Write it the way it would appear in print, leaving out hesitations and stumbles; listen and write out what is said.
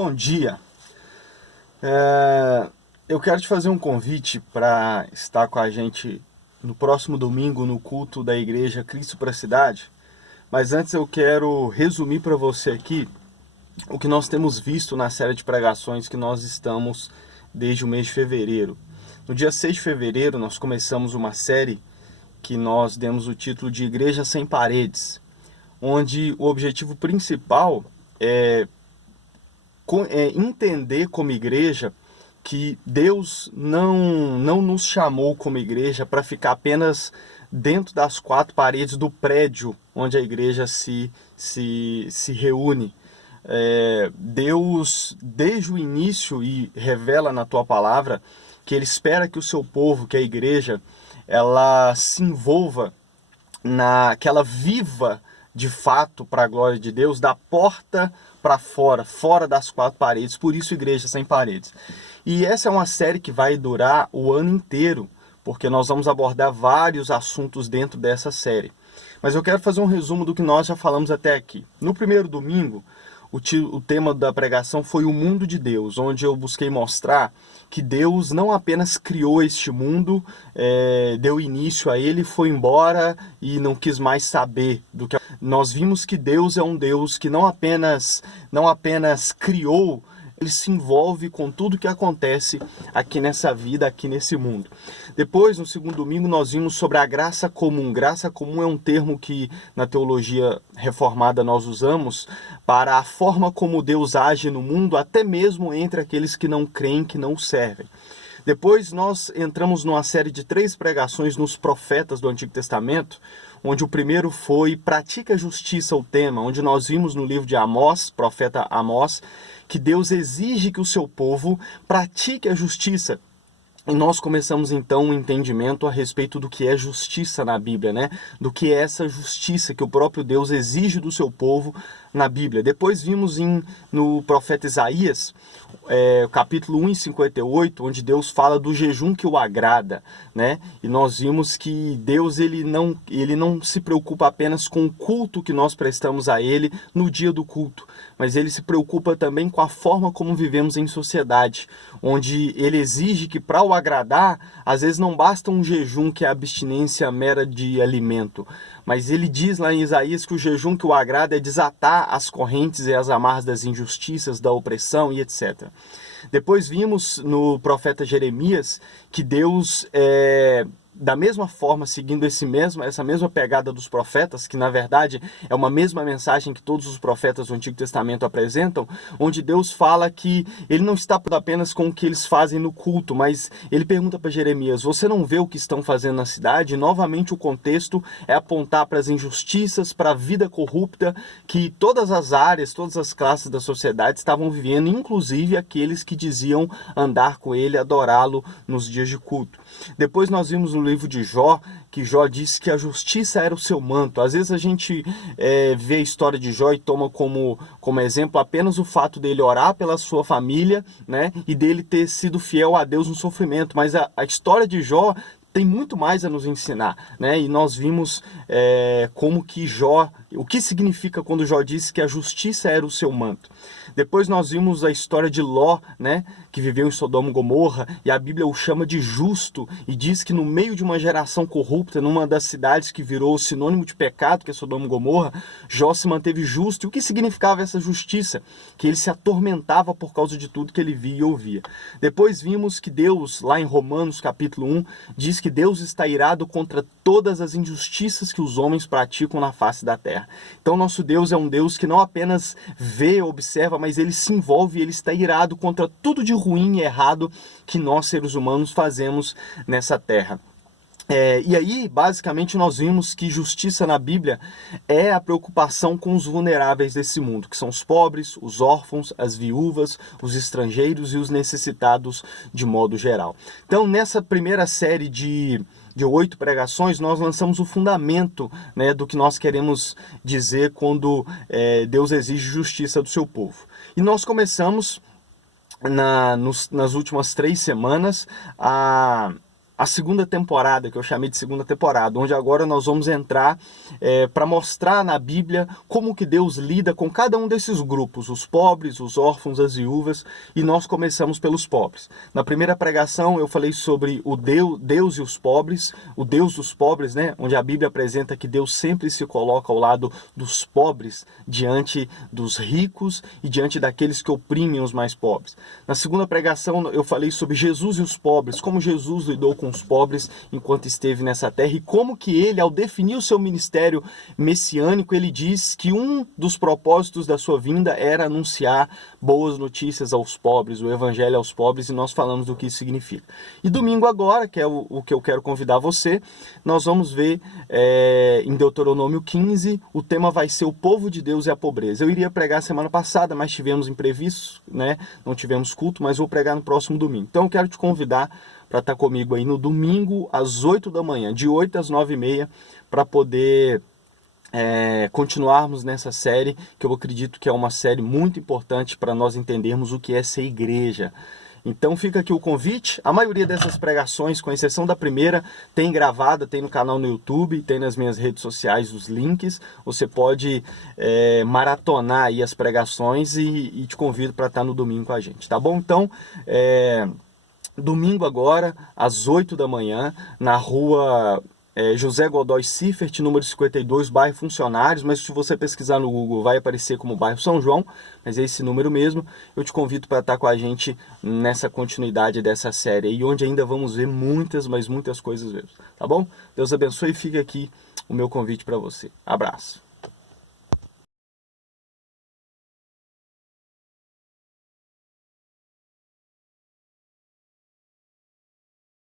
Bom dia. Eu quero te fazer um convite para estar com a gente no próximo domingo no culto da igreja Cristo para a Cidade. Mas antes eu quero resumir para você aqui o que nós temos visto na série de pregações que nós estamos desde o mês de fevereiro. No dia 6 de fevereiro nós começamos uma série que nós demos o título de Igreja Sem Paredes, onde o objetivo principal é entender como igreja que Deus não nos chamou como igreja para ficar apenas dentro das quatro paredes do prédio onde a igreja se reúne. Deus, desde o início, e revela na tua palavra, que Ele espera que o seu povo, que a igreja, ela se envolva, que ela viva de fato para a glória de Deus, da porta para fora, fora das quatro paredes, por isso Igreja Sem Paredes. E essa é uma série que vai durar o ano inteiro, porque nós vamos abordar vários assuntos dentro dessa série. Mas eu quero fazer um resumo do que nós já falamos até aqui. No primeiro domingo, o tema da pregação foi o mundo de Deus, onde eu busquei mostrar que Deus não apenas criou este mundo, deu início a ele, foi embora e não quis mais saber do que. Nós vimos que Deus é um Deus que não apenas criou, ele se envolve com tudo que acontece aqui nessa vida, aqui nesse mundo. Depois, no segundo domingo, nós vimos sobre a graça comum. Graça comum é um termo que na teologia reformada nós usamos para a forma como Deus age no mundo, até mesmo entre aqueles que não creem, que não o servem. Depois nós entramos numa série de 3 pregações nos profetas do Antigo Testamento, onde o primeiro foi Pratica a Justiça, o tema, onde nós vimos no livro de Amós, profeta Amós, que Deus exige que o seu povo pratique a justiça. E nós começamos então um entendimento a respeito do que é justiça na Bíblia, né? Do que é essa justiça que o próprio Deus exige do seu povo na Bíblia. Depois vimos no profeta Isaías, capítulo 1:58, onde Deus fala do jejum que o agrada, né? E nós vimos que Deus ele não se preocupa apenas com o culto que nós prestamos a Ele no dia do culto, mas Ele se preocupa também com a forma como vivemos em sociedade, onde Ele exige que para o agradar, às vezes não basta um jejum que é a abstinência mera de alimento, mas Ele diz lá em Isaías que o jejum que o agrada é desatar as correntes e as amarras das injustiças, da opressão e etc. Depois vimos no profeta Jeremias que Deus, da mesma forma, seguindo essa mesma pegada dos profetas, que na verdade é uma mesma mensagem que todos os profetas do Antigo Testamento apresentam, onde Deus fala que ele não está apenas com o que eles fazem no culto, mas ele pergunta para Jeremias: você não vê o que estão fazendo na cidade? E novamente o contexto é apontar para as injustiças, para a vida corrupta que todas as áreas, todas as classes da sociedade estavam vivendo, inclusive aqueles que diziam andar com ele, adorá-lo nos dias de culto. Depois nós vimos no livro de Jó, que Jó disse que a justiça era o seu manto. Às vezes a gente vê a história de Jó e toma como exemplo apenas o fato dele orar pela sua família, né, e dele ter sido fiel a Deus no sofrimento, mas a história de Jó tem muito mais a nos ensinar, né? E nós vimos como que Jó, o que significa quando Jó disse que a justiça era o seu manto. Depois nós vimos a história de Ló, né, que viveu em Sodoma e Gomorra, e a Bíblia o chama de justo, e diz que no meio de uma geração corrupta, numa das cidades que virou sinônimo de pecado, que é Sodoma e Gomorra, Jó se manteve justo. E o que significava essa justiça? Que ele se atormentava por causa de tudo que ele via e ouvia. Depois vimos que Deus, lá em Romanos capítulo 1, diz que Deus está irado contra todas as injustiças que os homens praticam na face da terra. Então nosso Deus é um Deus que não apenas vê, observa, mas ele se envolve, ele está irado contra tudo de ruim e errado que nós seres humanos fazemos nessa terra. E aí, basicamente, nós vimos que justiça na Bíblia é a preocupação com os vulneráveis desse mundo, que são os pobres, os órfãos, as viúvas, os estrangeiros e os necessitados de modo geral. Então, nessa primeira série de 8 pregações, nós lançamos o fundamento, né, do que nós queremos dizer quando Deus exige justiça do seu povo. E nós começamos nas últimas 3 semanas a a segunda temporada, que eu chamei de segunda temporada, onde agora nós vamos entrar para mostrar na Bíblia como que Deus lida com cada um desses grupos, os pobres, os órfãos, as viúvas, e nós começamos pelos pobres. Na primeira pregação eu falei sobre o Deus e os pobres, o Deus dos pobres, né? Onde a Bíblia apresenta que Deus sempre se coloca ao lado dos pobres, diante dos ricos e diante daqueles que oprimem os mais pobres. Na segunda pregação eu falei sobre Jesus e os pobres, como Jesus lidou com os pobres enquanto esteve nessa terra e como que ele, ao definir o seu ministério messiânico, ele diz que um dos propósitos da sua vinda era anunciar boas notícias aos pobres, o evangelho aos pobres, e nós falamos do que isso significa. E domingo agora, que é o que eu quero convidar você, nós vamos ver em Deuteronômio 15, o tema vai ser o povo de Deus e a pobreza. Eu iria pregar semana passada, mas tivemos imprevistos, né? Não tivemos culto, mas vou pregar no próximo domingo. Então eu quero te convidar para estar comigo aí no domingo às 8 da manhã, de 8 às 9h30, para poder continuarmos nessa série, que eu acredito que é uma série muito importante para nós entendermos o que é ser igreja. Então fica aqui o convite. A maioria dessas pregações, com exceção da primeira, tem gravada, tem no canal no YouTube, tem nas minhas redes sociais os links. Você pode maratonar aí as pregações e te convido para estar no domingo com a gente, tá bom? Então, domingo agora, às 8 da manhã, na rua José Godoy Siffert, número 52, bairro Funcionários, mas se você pesquisar no Google vai aparecer como bairro São João, mas é esse número mesmo. Eu te convido para estar com a gente nessa continuidade dessa série aí, onde ainda vamos ver muitas, mas muitas coisas mesmo, tá bom? Deus abençoe e fica aqui o meu convite para você. Abraço.